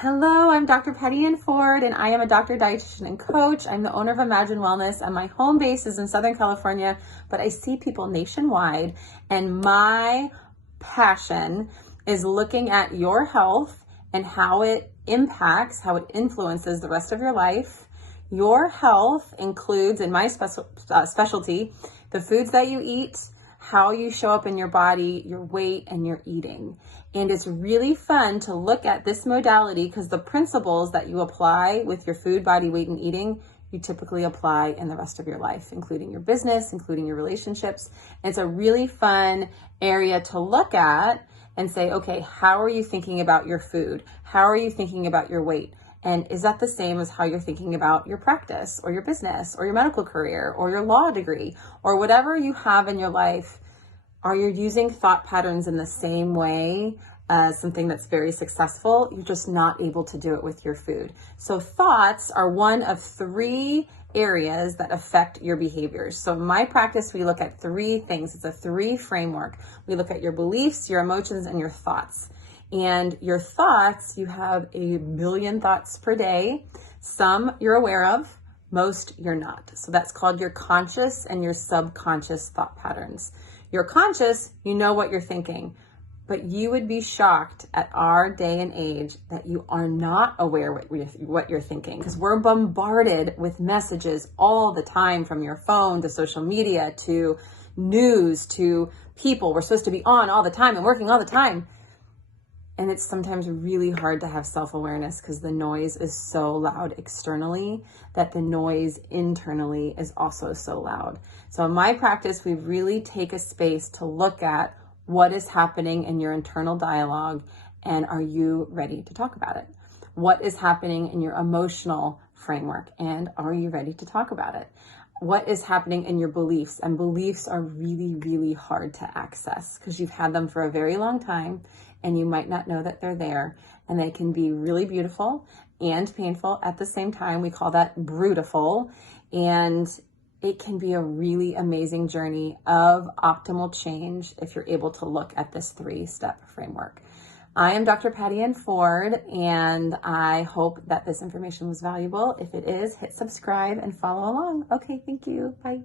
Hello, I'm Dr. Patty Ann Ford, and I am a doctor, dietitian, and coach. I'm the owner of Imagine Wellness, and my home base is in Southern California, but I see people nationwide, and my passion is looking at your health and how it impacts, how it influences the rest of your life. Your health includes, in my specialty, the foods that you eat, how you show up in your body, your weight, and your eating. And it's really fun to look at this modality because the principles that you apply with your food, body, weight, and eating, you typically apply in the rest of your life, including your business, including your relationships. And it's a really fun area to look at and say, okay, how are you thinking about your food? How are you thinking about your weight? And is that the same as how you're thinking about your practice or your business or your medical career or your law degree or whatever you have in your life? Are you using thought patterns in the same way as something that's very successful? You're just not able to do it with your food. So thoughts are one of three areas that affect your behaviors. So in my practice, we look at three things. It's a three framework. We look at your beliefs, your emotions, and your thoughts. And your thoughts, you have 1,000,000 thoughts per day. Some you're aware of, most you're not. So that's called your conscious and your subconscious thought patterns. Your conscious, you know what you're thinking, but you would be shocked at our day and age that you are not aware what you're thinking, because we're bombarded with messages all the time, from your phone to social media to news to people. We're supposed to be on all the time and working all the time. And it's sometimes really hard to have self-awareness because the noise is so loud externally that the noise internally is also so loud. So in my practice, we really take a space to look at what is happening in your internal dialogue, and are you ready to talk about it? What is happening in your emotional framework, and are you ready to talk about it? What is happening in your beliefs? And beliefs are really, really hard to access because you've had them for a very long time and you might not know that they're there. And they can be really beautiful and painful at the same time. We call that brutiful. And it can be a really amazing journey of optimal change if you're able to look at this 3-step framework. I am Dr. Patty Ann Ford, and I hope that this information was valuable. If it is, hit subscribe and follow along. Okay, thank you. Bye.